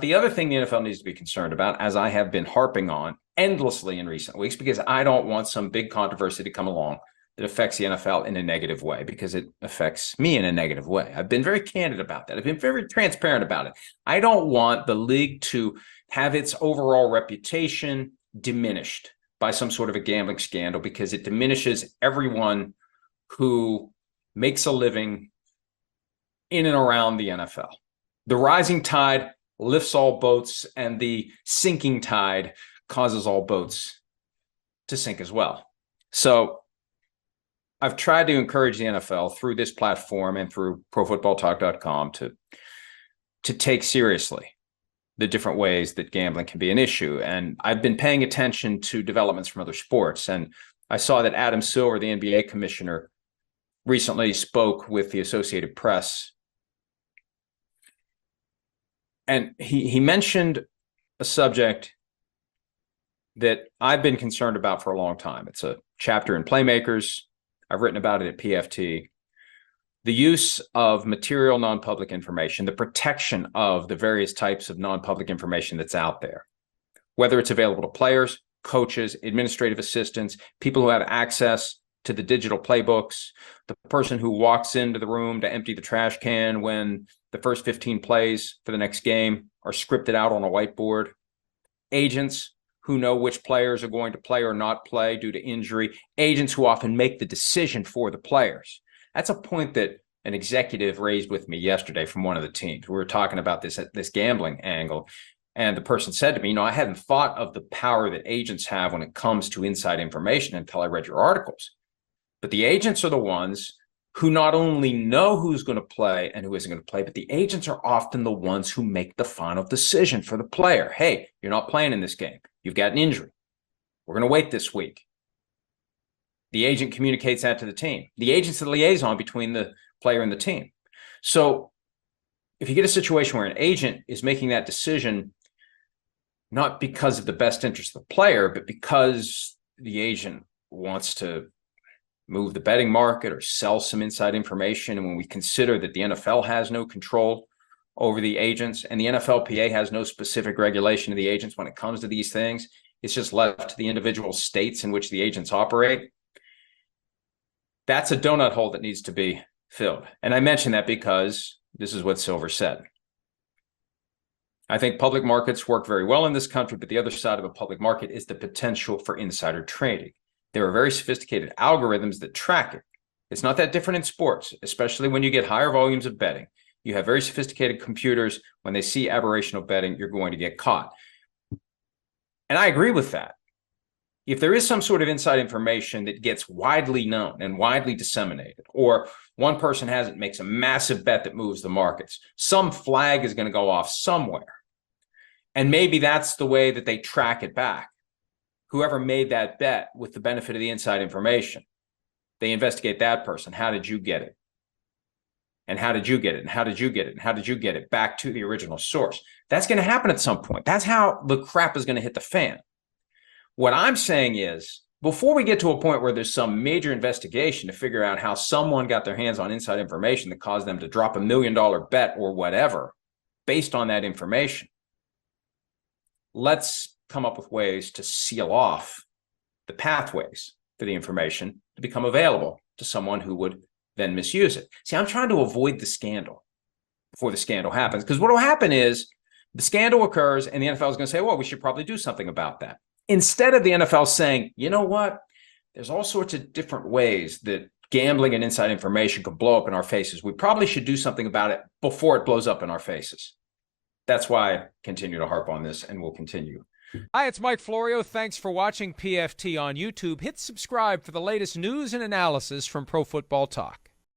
The other thing the NFL needs to be concerned about, as I have been harping on endlessly in recent weeks, because I don't want some big controversy to come along that affects the NFL in a negative way, because it affects me in a negative way. I've been very candid about that. I've been very transparent about it. I don't want the league to have its overall reputation diminished by some sort of a gambling scandal, because it diminishes everyone who makes a living in and around the NFL. The rising tide lifts all boats, and the sinking tide causes all boats to sink as well. So I've tried to encourage the NFL through this platform and through ProFootballTalk.com to take seriously the different ways that gambling can be an issue. And I've been paying attention to developments from other sports. And I saw that Adam Silver, the NBA commissioner, recently spoke with the Associated Press. And he mentioned a subject that I've been concerned about for a long time. It's a chapter in Playmakers. I've written about it at PFT. The use of material non-public information, the protection of the various types of non-public information that's out there, whether it's available to players, coaches, administrative assistants, people who have access to the digital playbooks, the person who walks into the room to empty the trash can when the first 15 plays for the next game are scripted out on a whiteboard, agents who know which players are going to play or not play due to injury, agents who often make the decision for the players. That's a point that an executive raised with me yesterday from one of the teams. We were talking about this gambling angle, and the person said to me, I hadn't thought of the power that agents have when it comes to inside information until I read your articles. But the agents are the ones who not only know who's going to play and who isn't going to play, but the agents are often the ones who make the final decision for the player. Hey, you're not playing in this game. You've got an injury. We're going to wait this week. The agent communicates that to the team. The agent's the liaison between the player and the team. So if you get a situation where an agent is making that decision, not because of the best interest of the player, but because the agent wants to move the betting market or sell some inside information, and when we consider that the NFL has no control over the agents and the NFLPA has no specific regulation of the agents when it comes to these things, it's just left to the individual states in which the agents operate. That's a donut hole that needs to be filled. And I mention that because this is what Silver said. I think public markets work very well in this country, but the other side of a public market is the potential for insider trading. There are very sophisticated algorithms that track it. It's not that different in sports, especially when you get higher volumes of betting. You have very sophisticated computers. When they see aberrational betting, you're going to get caught. And I agree with that. If there is some sort of inside information that gets widely known and widely disseminated, or one person has it, makes a massive bet that moves the markets, some flag is going to go off somewhere. And maybe that's the way that they track it back. Whoever made that bet with the benefit of the inside information, they investigate that person. How did you get it? And how did you get it? And how did you get it? And how did you get it? Back to the original source. That's going to happen at some point. That's how the crap is going to hit the fan. What I'm saying is, before we get to a point where there's some major investigation to figure out how someone got their hands on inside information that caused them to drop $1 million bet or whatever based on that information, let's come up with ways to seal off the pathways for the information to become available to someone who would then misuse it. See, I'm trying to avoid the scandal before the scandal happens, because what will happen is the scandal occurs and the NFL is going to say, well, we should probably do something about that. Instead of the NFL saying, you know what, there's all sorts of different ways that gambling and inside information could blow up in our faces. We probably should do something about it before it blows up in our faces. That's why I continue to harp on this, and will continue. Hi, it's Mike Florio. Thanks for watching PFT on YouTube. Hit subscribe for the latest news and analysis from Pro Football Talk.